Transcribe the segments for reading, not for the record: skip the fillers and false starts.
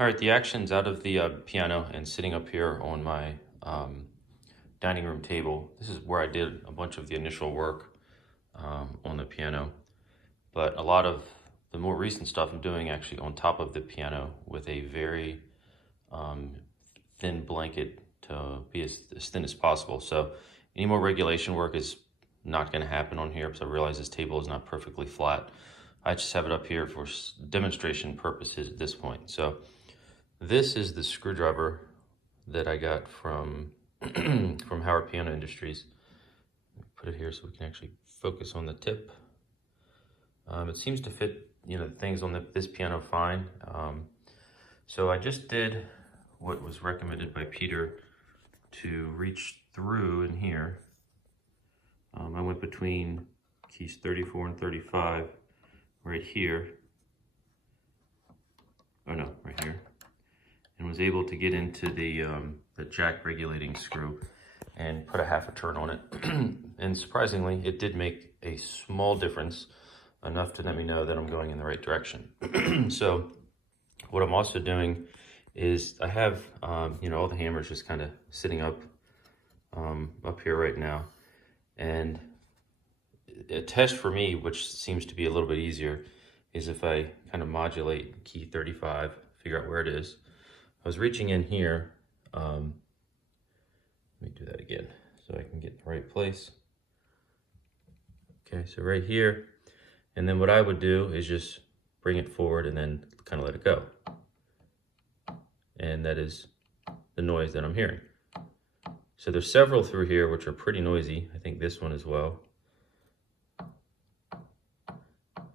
All right, the action's out of the piano and sitting up here on my dining room table. This is where I did a bunch of the initial work on the piano, but a lot of the more recent stuff I'm doing actually on top of the piano with a very um, thin blanket to be as thin as possible. So any more regulation work is not going to happen on here because I realize this table is not perfectly flat. I just have it up here for demonstration purposes at this point. So this is the screwdriver that I got from from Howard Piano Industries. Let me put it here so we can actually focus on the tip. It seems to fit, the things on this piano fine. So I just did what was recommended by Peter to reach through in here. I went between keys 34 and 35 right here. Oh no, right here. And was able to get into the jack regulating screw and put a half a turn on it. And surprisingly, it did make a small difference, enough to let me know that I'm going in the right direction. So what I'm also doing is I have, all the hammers just kind of sitting up here right now. And a test for me, which seems to be a little bit easier, is if I kind of modulate key 35, figure out where it is. I was reaching in here. Let me do that again so I can get in the right place. Okay, so right here. And then what I would do is just bring it forward and then kind of let it go. And that is the noise that I'm hearing. So there's several through here which are pretty noisy. I think this one as well.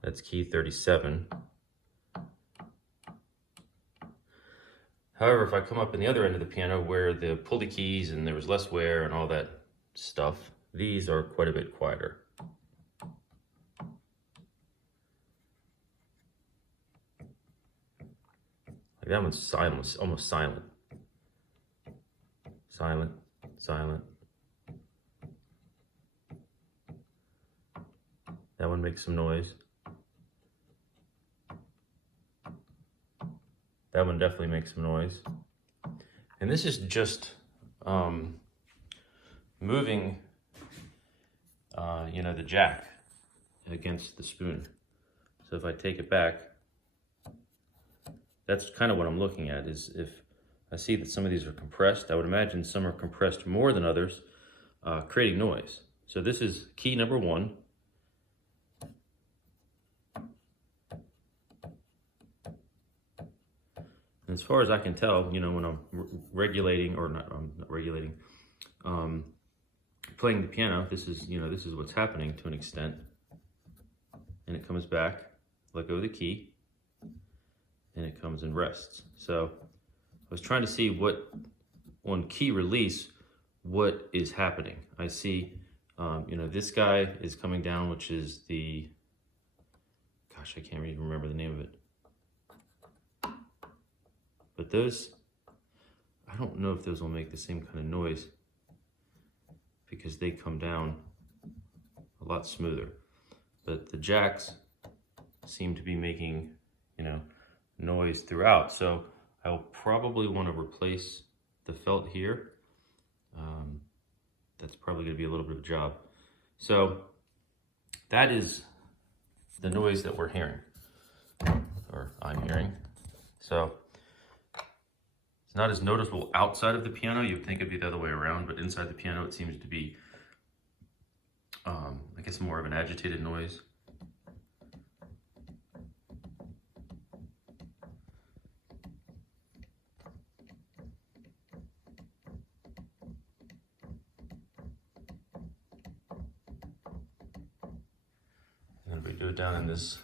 That's key 37. However, if I come up in the other end of the piano where the pulley keys and there was less wear and all that stuff, these are quite a bit quieter. Like that one's silent, almost silent. Silent, silent. That one makes some noise. That one definitely makes some noise. And this is just moving, the jack against the spoon. So if I take it back, that's kind of what I'm looking at, is if I see that some of these are compressed, I would imagine some are compressed more than others, creating noise. So this is key number 1. And as far as I can tell, when I'm regulating, or not regulating, playing the piano, this is what's happening to an extent. And it comes back, let go of the key, and it comes and rests. So I was trying to see what, on key release, what is happening. I see, this guy is coming down, which is the, gosh, I can't even remember the name of it. But those, I don't know if those will make the same kind of noise because they come down a lot smoother. But the jacks seem to be making, noise throughout. So I'll probably want to replace the felt here. That's probably going to be a little bit of a job. So that is the noise that we're hearing, or I'm hearing. So it's not as noticeable outside of the piano. You'd think it'd be the other way around, but inside the piano it seems to be, I guess, more of an agitated noise. And we do it down in this,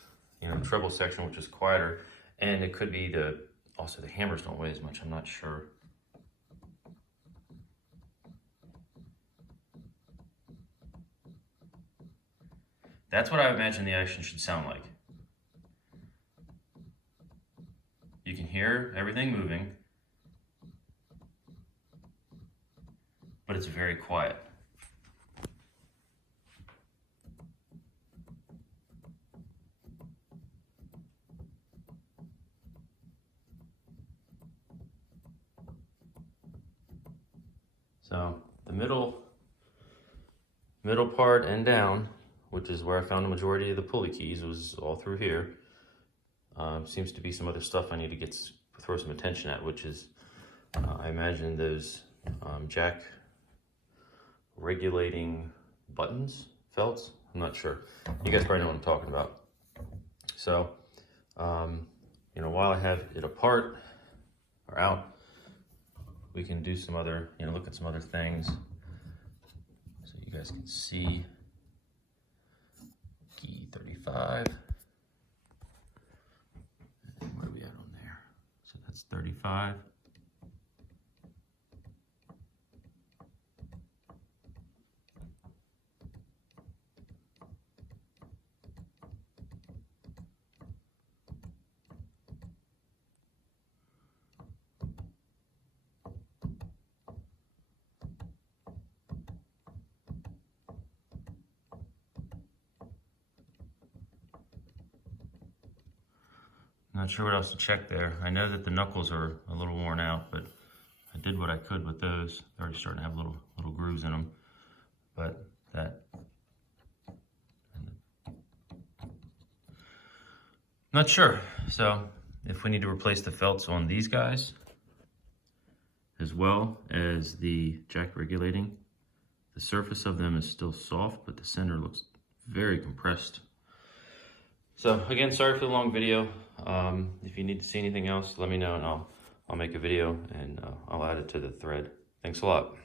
treble section, which is quieter, and it could be also the hammers don't weigh as much. I'm not sure. That's what I imagine the action should sound like. You can hear everything moving, but it's very quiet. So the middle part and down, which is where I found the majority of the pulley keys, was all through here. Seems to be some other stuff I need to throw some attention at, which is I imagine those jack regulating buttons, felts. I'm not sure. You guys probably know what I'm talking about. So, you know, while I have it apart or out, we can do some other, you know, look at some other things so you guys can see. Key 35. And where are we at on there? So that's 35. Not sure what else to check there. I know that the knuckles are a little worn out, but I did what I could with those. They're already starting to have little grooves in them. But that, not sure. So if we need to replace the felts on these guys, as well as the jack regulating, the surface of them is still soft, but the center looks very compressed. So again, sorry for the long video. If you need to see anything else, let me know and I'll make a video and I'll add it to the thread. Thanks a lot.